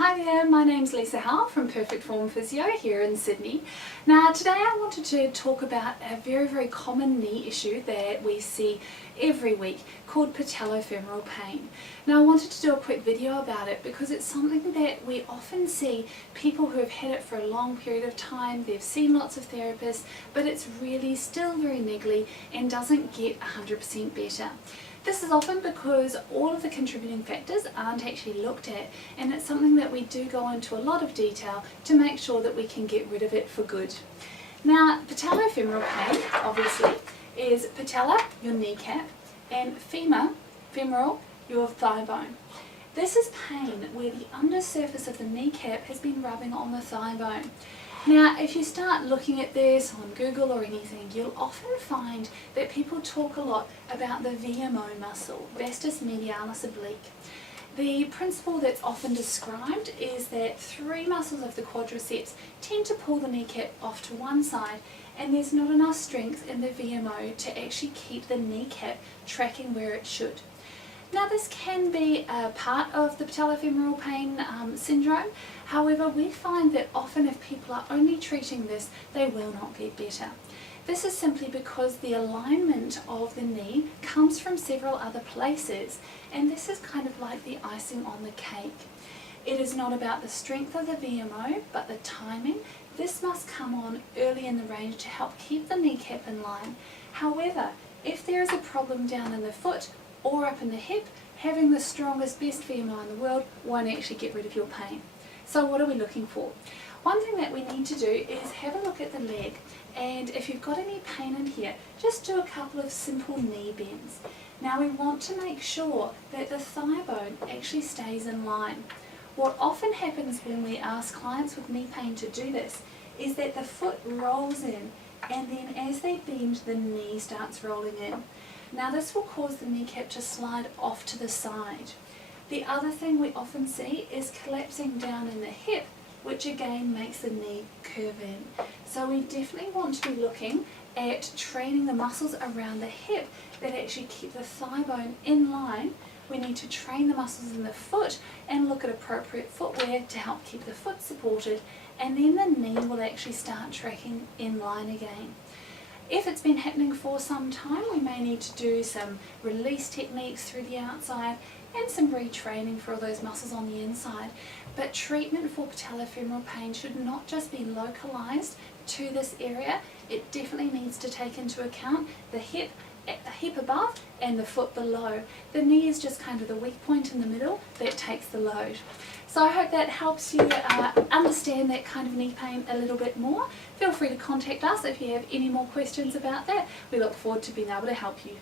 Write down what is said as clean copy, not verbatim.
Hi there, my name's Lisa Howell from Perfect Form Physio here in Sydney. Now today I wanted to talk about a very common knee issue that we see every week called patellofemoral pain. Now I wanted to do a quick video about it because it's something that we often see people who have had it for a long period of time, they've seen lots of therapists, but it's really still very niggly and doesn't get 100% better. This is often because all of the contributing factors aren't actually looked at, and it's something that we do go into a lot of detail to make sure that we can get rid of it for good. Now, patellofemoral pain, obviously, is patella, your kneecap, and femoral, your thigh bone. This is pain where the undersurface of the kneecap has been rubbing on the thigh bone. Now, if you start looking at this on Google or anything, you'll often find that people talk a lot about the VMO muscle, vastus medialis oblique. The principle that's often described is that three muscles of the quadriceps tend to pull the kneecap off to one side, and there's not enough strength in the VMO to actually keep the kneecap tracking where it should. Now this can be a part of the patellofemoral pain syndrome. However, we find that often if people are only treating this, they will not get better. This is simply because the alignment of the knee comes from several other places, and this is kind of like the icing on the cake. It is not about the strength of the VMO, but the timing. This must come on early in the range to help keep the kneecap in line. However, if there is a problem down in the foot or up in the hip, having the strongest, best VMO in the world won't actually get rid of your pain. So what are we looking for? One thing that we need to do is have a look at the leg, and if you've got any pain in here, just do a couple of simple knee bends. Now we want to make sure that the thigh bone actually stays in line. What often happens when we ask clients with knee pain to do this is that the foot rolls in, and then as they bend, the knee starts rolling in. Now this will cause the kneecap to slide off to the side. The other thing we often see is collapsing down in the hip, which again makes the knee curve in. So we definitely want to be looking at training the muscles around the hip that actually keep the thigh bone in line. We need to train the muscles in the foot and look at appropriate footwear to help keep the foot supported, and then the knee will actually start tracking in line again. If it's been happening for some time, we may need to do some release techniques through the outside and some retraining for all those muscles on the inside. But treatment for patellofemoral pain should not just be localized to this area. It definitely needs to take into account the hip above and the foot below. The knee is just kind of the weak point in the middle that takes the load. So I hope that helps you understand that kind of knee pain a little bit more. Feel free to contact us if you have any more questions about that. We look forward to being able to help you.